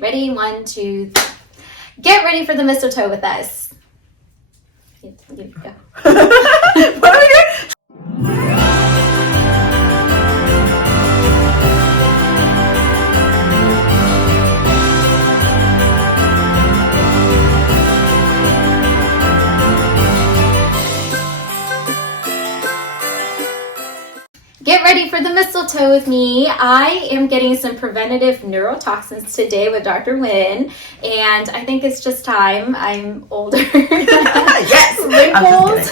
ready? 1, 2, 3. Get ready for the mistletoe with us. Here you go. What are we doing? Get ready for the mistletoe with me. I am getting some preventative neurotoxins today with Dr. Nguyen, and I think it's just time. I'm older. Yes. Wrinkles.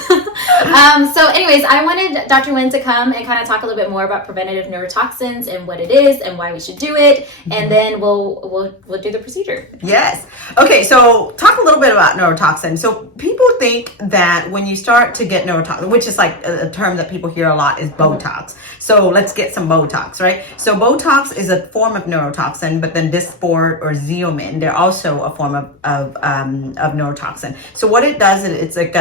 So anyways, I wanted Dr. Nguyen to come and kind of talk a little bit more about preventative neurotoxins and what it is and why we should do it, and then we'll do the procedure. Yes. Okay, so talk a little bit about neurotoxin. So people think that when you start to get neurotoxin, which is like a term that people hear a lot, is Botox. So let's get some Botox, right? So Botox is a form of neurotoxin, but then Dysport or Xeomin, they're also a form of neurotoxin. So what it does is it's like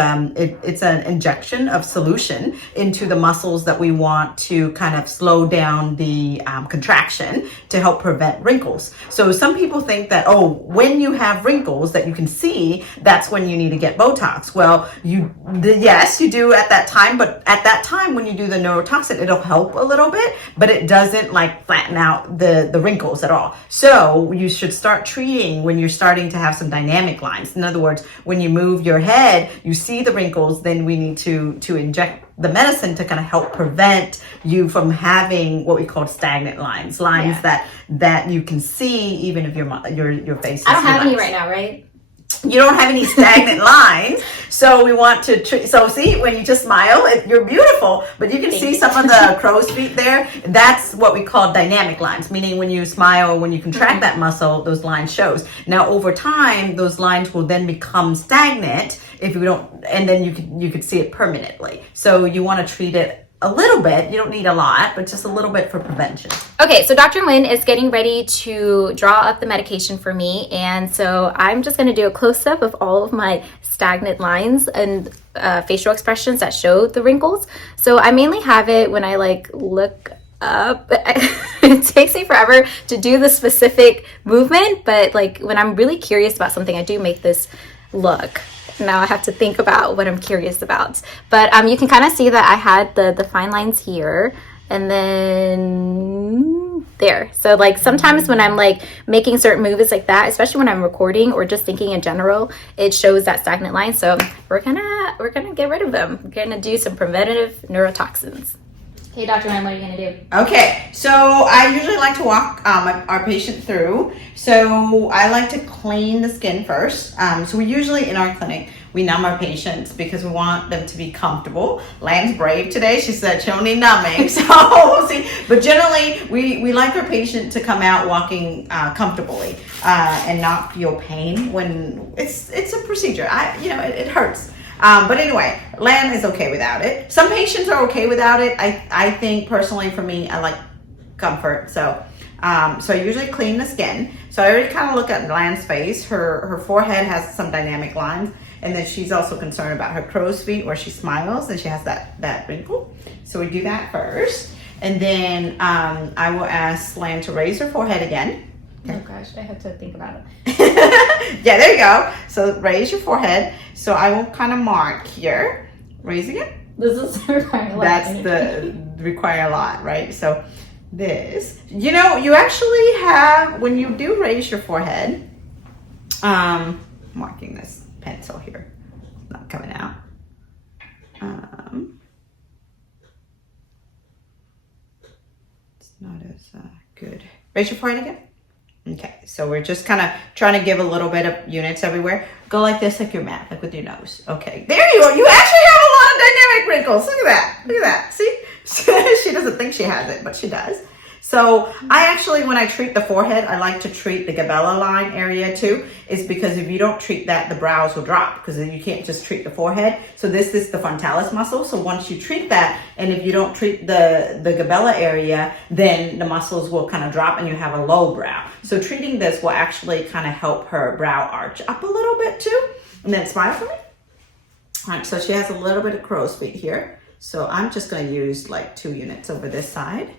it's an injection of solution into the muscles that we want to kind of slow down the contraction to help prevent wrinkles. So some people think that, oh, when you have wrinkles that you can see, that's when you need to get Botox. Well, yes, you do at that time, but at that time when you do the neurotoxin, it'll help a little bit, but it doesn't like flatten out the wrinkles at all. So you should start treating when you're starting to have some dynamic lines. In other words, when you move your head, you see the wrinkles, then we need to inject the medicine to kind of help prevent you from having what we call stagnant lines that you can see even if your face is I don't have any relaxed. right now, right? You don't have any stagnant lines, so we want to so see, when you just smile, you're beautiful, but you can see some of the crow's feet there. That's what we call dynamic lines, meaning when you smile, when you contract that muscle, those lines shows. Now over time, those lines will then become stagnant if you don't, and then you could see it permanently. So you want to treat it a little bit. You don't need a lot, but just a little bit for prevention. Okay, so Dr. Nguyen is getting ready to draw up the medication for me, and so I'm just going to do a close-up of all of my stagnant lines and facial expressions that show the wrinkles. So I mainly have it when I like look up. It takes me forever to do the specific movement, but like when I'm really curious about something, I do make this look. Now I have to think about what I'm curious about. But you can kind of see that I had the fine lines here and then there. So like sometimes when I'm like making certain movements like that, especially when I'm recording or just thinking in general, it shows that stagnant line. So we're gonna get rid of them. We're gonna do some preventative neurotoxins. Okay, Dr. Nguyen, what are you gonna do? Okay, so I usually like to walk our patient through. So I like to clean the skin first. So we usually in our clinic, we numb our patients because we want them to be comfortable. Lan's brave today. She said she don't need numbing, so we'll see. But generally, we like our patient to come out walking comfortably and not feel pain when it's a procedure. It hurts. But anyway, Lan is okay without it. Some patients are okay without it. I think personally for me, I like comfort. So I usually clean the skin. So I already kind of look at Lan's face. Her forehead has some dynamic lines. And then she's also concerned about her crow's feet where she smiles and she has that wrinkle. So we do that first. And then I will ask Lan to raise her forehead again. Okay. Oh gosh, I have to think about it. Yeah, there you go. So raise your forehead. So I will kind of mark here. Raise again. This is requiring a lot. That's require a lot, right? So this, you actually have, when you do raise your forehead, marking this pencil here, it's not coming out. It's not as good. Raise your forehead again. Okay, so we're just kind of trying to give a little bit of units everywhere. Go like this, like your mat, like with your nose. Okay, there you go. You actually have a lot of dynamic wrinkles. Look at that. Look at that. See? She doesn't think she has it, but she does. So I actually, when I treat the forehead, I like to treat the glabella line area too, is because if you don't treat that, the brows will drop because you can't just treat the forehead. So this is the frontalis muscle. So once you treat that, and if you don't treat the glabella area, then the muscles will kind of drop and you have a low brow. So treating this will actually kind of help her brow arch up a little bit too. And then smile for me. All right, so she has a little bit of crow's feet here. So I'm just going to use like 2 units over this side.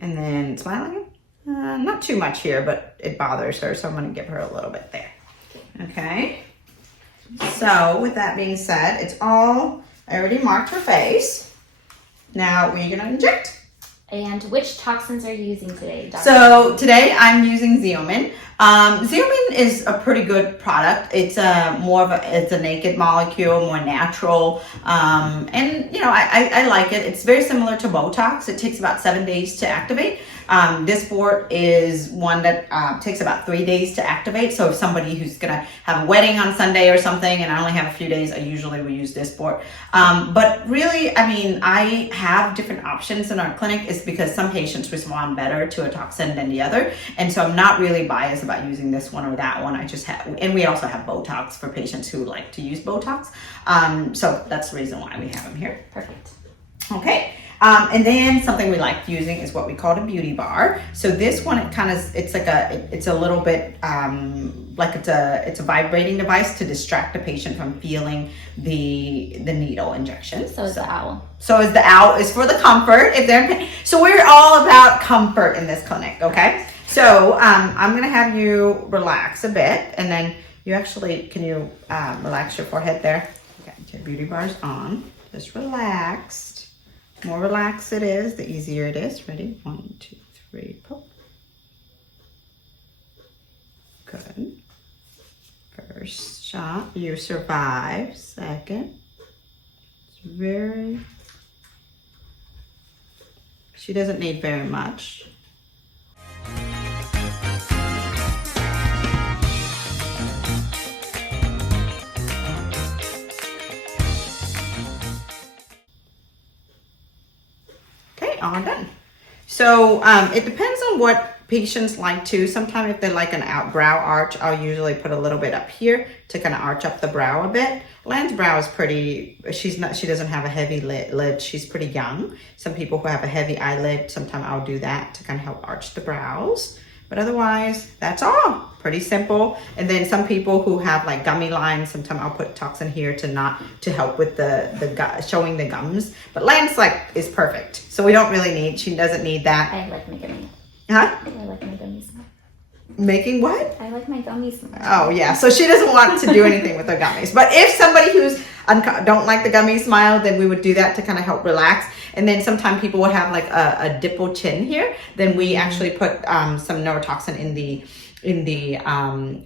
And then smile again. Not too much here, but it bothers her, so I'm going to give her a little bit there. Okay. So with that being said, it's all, I already marked her face. Now we're going to inject. And which toxins are you using today, Doctor? So today I'm using Xeomin. Xeomin is a pretty good product. It's it's a naked molecule, more natural, and you know I like it. It's very similar to Botox. It takes about 7 days to activate. Dysport is one that takes about 3 days to activate. So if somebody who's gonna have a wedding on Sunday or something, and I only have a few days, I usually will use Dysport. But really, I mean, I have different options in our clinic. Is because some patients respond better to a toxin than the other, and so I'm not really biased about using this one or that one. I just have, and we also have Botox for patients who like to use Botox. So that's the reason why we have them here. Perfect. Okay. And then something we like using is what we call a beauty bar. So this one, it's a little bit like it's a vibrating device to distract the patient from feeling the needle injection. So is the owl. So is the owl is for the comfort. If they're in pain. So we're all about comfort in this clinic. Okay. So I'm gonna have you relax a bit, and then you actually can you relax your forehead there. Okay. Your beauty bar's on. Just relaxed. The more relaxed it is, the easier it is. Ready? 1, 2, 3, poke. Good. First shot, you survive. Second. She doesn't need very much. All done. So it depends on what patients like too. Sometimes if they like an brow arch, I'll usually put a little bit up here to kind of arch up the brow a bit. Lan's brow is pretty, she doesn't have a heavy lid. She's pretty young. Some people who have a heavy eyelid, sometimes I'll do that to kind of help arch the brows. But otherwise, that's all. Pretty simple. And then some people who have like gummy lines, sometimes I'll put toxin here to help with the showing the gums. But Lance is perfect. So we don't really need, she doesn't need that. I like my gummy. Huh? I like my gummy smell. Making what? I like my gummy smell. Oh yeah, so she doesn't want to do anything with her gummies. But if somebody who's don't like the gummy smile, then we would do that to kind of help relax. And then sometimes people will have like a dimple chin here. Then we actually put some neurotoxin in the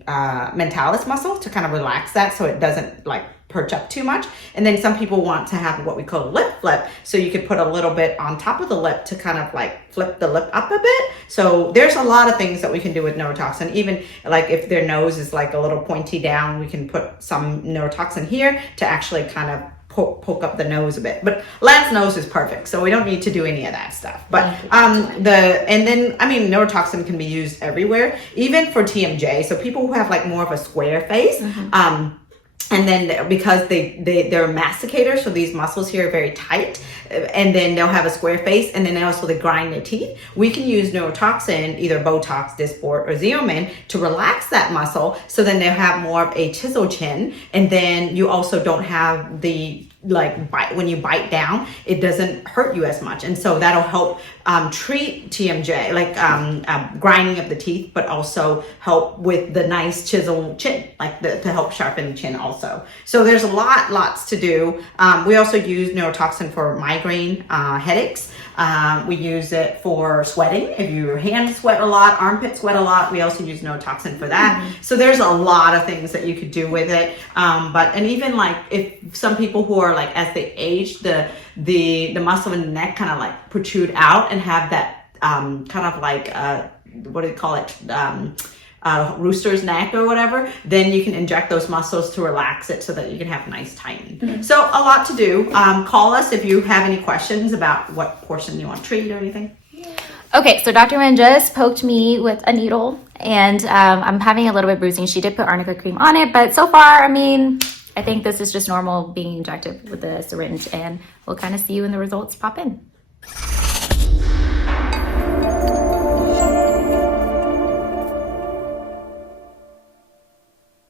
mentalis muscle to kind of relax that so it doesn't like perch up too much. And then some people want to have what we call a lip flip. So you could put a little bit on top of the lip to kind of like flip the lip up a bit. So there's a lot of things that we can do with neurotoxin. Even like if their nose is like a little pointy down, we can put some neurotoxin here to actually kind of poke up the nose a bit. But Lance's nose is perfect, so we don't need to do any of that stuff. But neurotoxin can be used everywhere, even for TMJ. So people who have like more of a square face, and then because they're masticators, so these muscles here are very tight, and then they'll have a square face, and then they grind their teeth. We can use neurotoxin, either Botox, Dysport, or Xeomin, to relax that muscle, so then they'll have more of a chisel chin, and then you also don't have the bite. When you bite down, it doesn't hurt you as much, and so that'll help treat TMJ, grinding of the teeth, but also help with the nice chisel chin, to help sharpen the chin also. So there's lots to do. We also use neurotoxin for migraine headaches. We use it for sweating. If your hands sweat a lot, armpit sweat a lot, we also use neurotoxin for that. So there's a lot of things that you could do with it. And even if some people who are as they age, the muscle in the neck kind of protrude out and have that what do you call it? Rooster's neck or whatever, then you can inject those muscles to relax it so that you can have nice tightening. So a lot to do. Call us if you have any questions about what portion you want to treat or anything. Okay, so Dr. Nguyen just poked me with a needle, and I'm having a little bit of bruising. She did put arnica cream on it, but so far, I think this is just normal being injected with the syringe, and we'll kind of see when the results pop in.